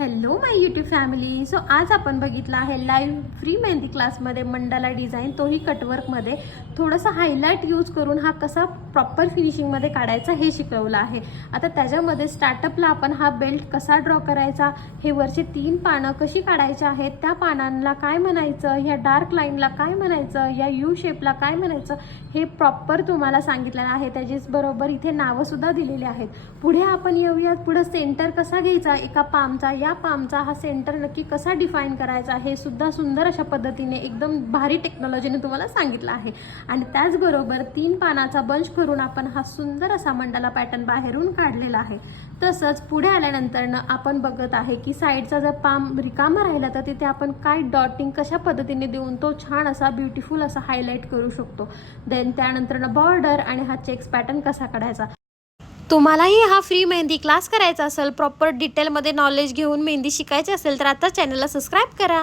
Hello माय YouTube family. So आज आपण बघितलं आहे लाईव्ह फ्री मेहंदी क्लासमध्ये मंडाला डिझाईन, तोही कटवर्कमध्ये थोडंसं हायलाईट यूज करून हा कसा प्रॉपर फिनिशिंगमध्ये काढायचा हे शिकवलं आहे. आता त्याच्यामध्ये स्टार्टअपला आपण हा बेल्ट कसा ड्रॉ करायचा, हे वरचे 3 पानं कशी काढायची आहेत, त्या पानांना काय म्हणायचं, ह्या डार्क लाईनला काय म्हणायचं, या यू शेपला काय म्हणायचं, हे प्रॉपर तुम्हाला सांगितलेलं आहे. त्याचीच बरोबर इथे नावंसुद्धा दिलेली आहेत. पुढे आपण येऊयात. पुढे सेंटर कसा घ्यायचा एका पामचा, या पामचा हा सेंटर नक्की कसा डिफाईन करायचा हे सुद्धा सुंदर अशा पद्धतीने एकदम भारी टेक्नॉलॉजीने तुम्हाला सांगितलं आहे. आणि त्याचबरोबर 3 पानाचा बंच करून आपण हा सुंदर असा मंडाला पॅटर्न बाहेरून काढलेला आहे. तसंच पुढे आल्यानंतर आपण बघत आहे की साईडचा जर पाम रिकामा राहिला तर तिथे आपण काय डॉटिंग कशा पद्धतीने देऊन तो छान असा ब्युटिफुल असा हायलाईट करू शकतो. देन त्यानंतर बॉर्डर आणि हा चेक्स पॅटर्न कसा काढायचा. तुम्हालाही हा फ्री मेहंदी क्लास करायचा असेल, प्रॉपर डिटेलमध्ये नॉलेज घेऊन मेहंदी शिकायची असेल तर आता चॅनलला सबस्क्राईब करा.